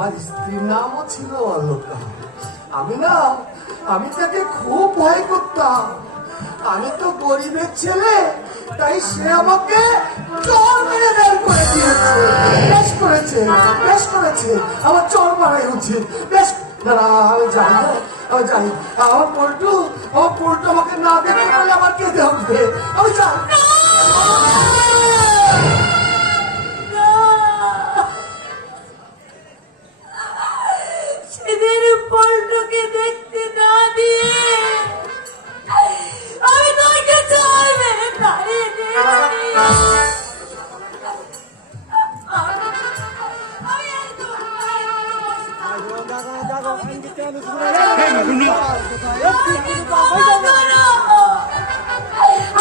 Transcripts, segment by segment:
আমার স্ত্রীর নামও ছিল অলকা। আমি তাকে খুব ভয় করতাম। আমি তো গরিবের ছেলে, তাই সে আমাকে চর মেরে বের করে দিয়েছে। বেশ করেছে, আমার চর মারাই উচিত। বেশ, দাঁড়া, আমি যাই। আমার পল্টু আমাকে না দেখতে পেলে আমার কেঁদে উঠবে। আমি যাই। সেদিন পল্টুকে দেখতে না দিয়ে আমি তোমাকে চর মেরে তাড়িয়ে দিয়েছি।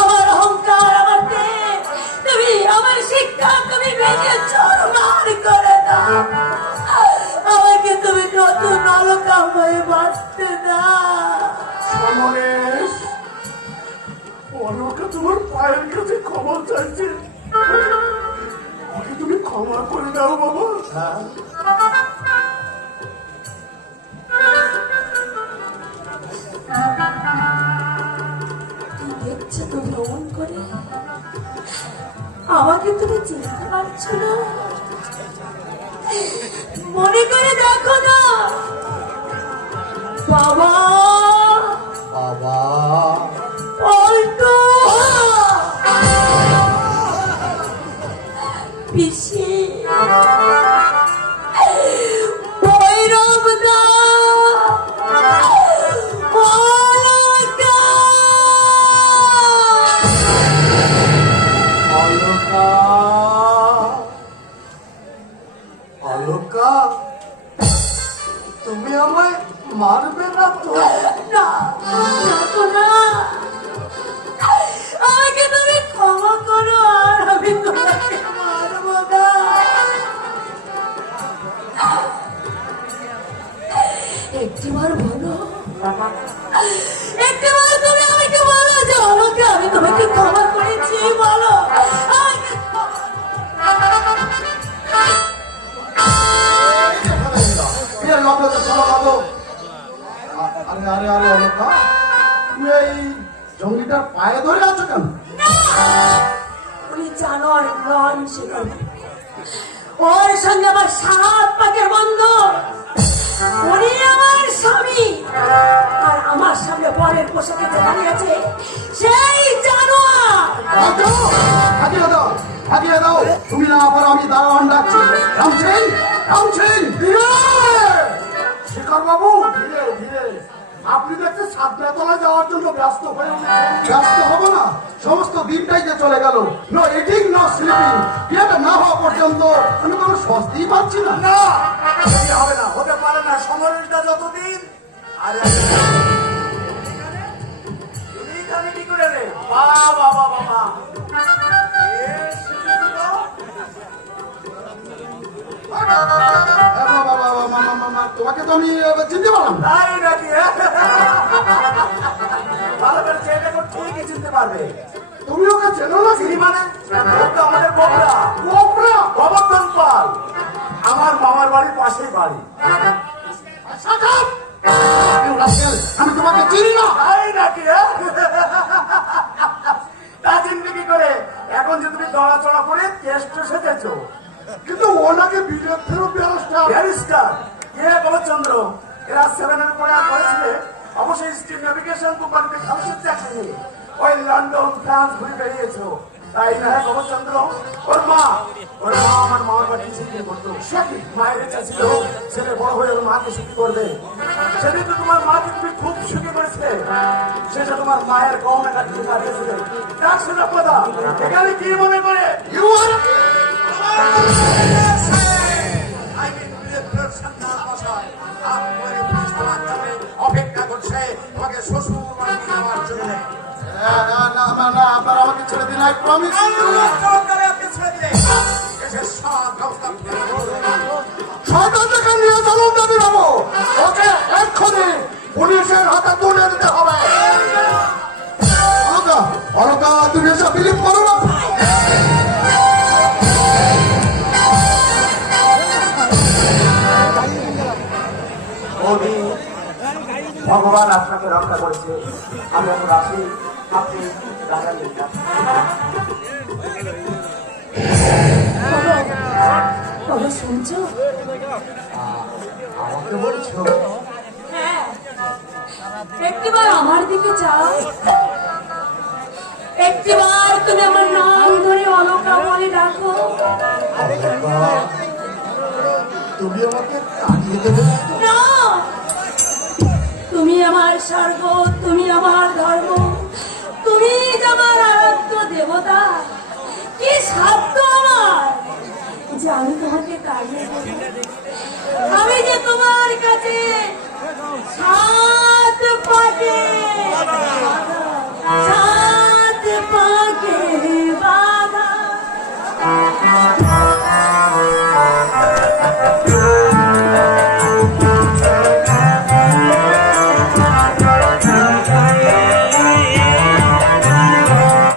আমার অহংকার, আমার দেহ, তুমি আমার শিক্ষা, তুমি ভেঙে চুরমার করে দাও। আমাকে তুমি নতুন অলকাময় বাঁচতে দাও। সমরেশ, অলকা তোমার পায়ের কাছে ক্ষমা চাইছে। ওকে তুমি ক্ষমা করে দাও বাবা। কি দেখছো তুমি অমন করে? আমাকে তুমি চিনতে পারছো না? মনে করে দেখো না। বাবা পল্টু, পিসি, ভৈরব দা, অলকা, তুমি আমায় মারবে না তো? না, আমাকে তুমি ক্ষমা করো, আর আমি তোমাকে মারবো না। একটিবার বলো, একটিবার তুমি আমাকে বলো যে আমাকে, আমি তোমাকে ক্ষমা করেছি। বলো আমাকে। আরে অলকা, তুমি এই জঙ্গিটার পায়ে ধরে আছো কেন? উনি জানোয়ার নন, ওর সঙ্গে আমার 7 পাকের বন্ধু। উনি আমার স্বামী, আর আমার সামনে পরের পোশাকে যে দাঁড়িয়েছে সেই জানোয়ার। হাজিয়ে দাও। তুমি না পারো, আমি দারোয়ান ডাকছি। রামসেন, শেখর বাবু, ধীরে। আপনি দেখতে সাতটা যাওয়ার জন্য ব্যস্ত হয়ে উঠেছেন। ব্যস্ত হবো না, সমস্ত দিনটাই যে চলে গেল। No eating, no sleeping. বিয়েটা না হওয়া পর্যন্ত আমি কোনো স্বস্তিই পাচ্ছি না। হবে না, হতে পারে না। সমরেশটা যতদিন আরে তুমি এখানে কি করে রে? বাবা তোমাকে তো আমি চিনতে পারলাম। তাই নাকি? ভালো করে চেনে তো ঠিকই চিনতে পারবে। তুমি ওকে চেনো না? চিনি মানে আমাদের গোবর্ধন পাল, আমার মামার বাড়ির পাশেই বাড়ি। আমি তোমাকে চিনি না। তাই নাকি? তা চিনবে কি করে? এখন যে তুমি দড়াচড়া করে টেস্ট সেজেছ। কিন্তু ওনাকে বিরোধেরও ব্যারিস্টার কে গোবরচন্দ্র, এরা 7-এর পরে করেছিলে অবশ্যই স্টিম নেভিগেশন কোম্পানিতে খালসের চাকরি। ওই লন্ডন ফ্রান্স ঘুরে বেরিয়েছো, তাই না গোবরচন্দ্র? ওর মা আমার মামার বাড়ি চিন্তা করতো। মায়ের ইচ্ছা ছিল ছেলে বড় হয়ে ওর মাকে সুখী করবে। সেদিন তো তোমার মাকে তুমি খুব সুখী করেছে। সেটা তোমার মায়ের গহনা কাটিয়ে কাটিয়েছিল। এখানে কি মনে করে অপেক্ষা করছে তোমাকে শ্বশুর বাড়ি নেওয়ার জন্য। আপনারা আমাকে ছেড়ে দিন। সরকার নিয়ে চলুন দাবি পাবো। ওকে এক্ষুনি পুলিশের হাতে তুলে দিতে হবে। অলকা, তুমি এসব বিলিভ করো না। ভগবান আপনাকে রক্ষা করেছে। আমি এখন আসি, আপনি রাজা নিয়ে যান। তবে শুনছো? আমাকে বলছো? হ্যাঁ, একটিবার আমার দিকে চাও, একটিবার তুমি আমার নাম ধরে অলকা বলে ডাকো। তুমি আমাকে তাড়িয়ে দেবে? না, তুমি আমার স্বর্গ, তুমি আমার ধর্ম, তুমি যে আমার আরাধ্য দেবতা। কি সাধ্য আমার যে আমি তোমাকে তাড়িয়ে দেব? আমি যে তোমার কাছে সাত পাকে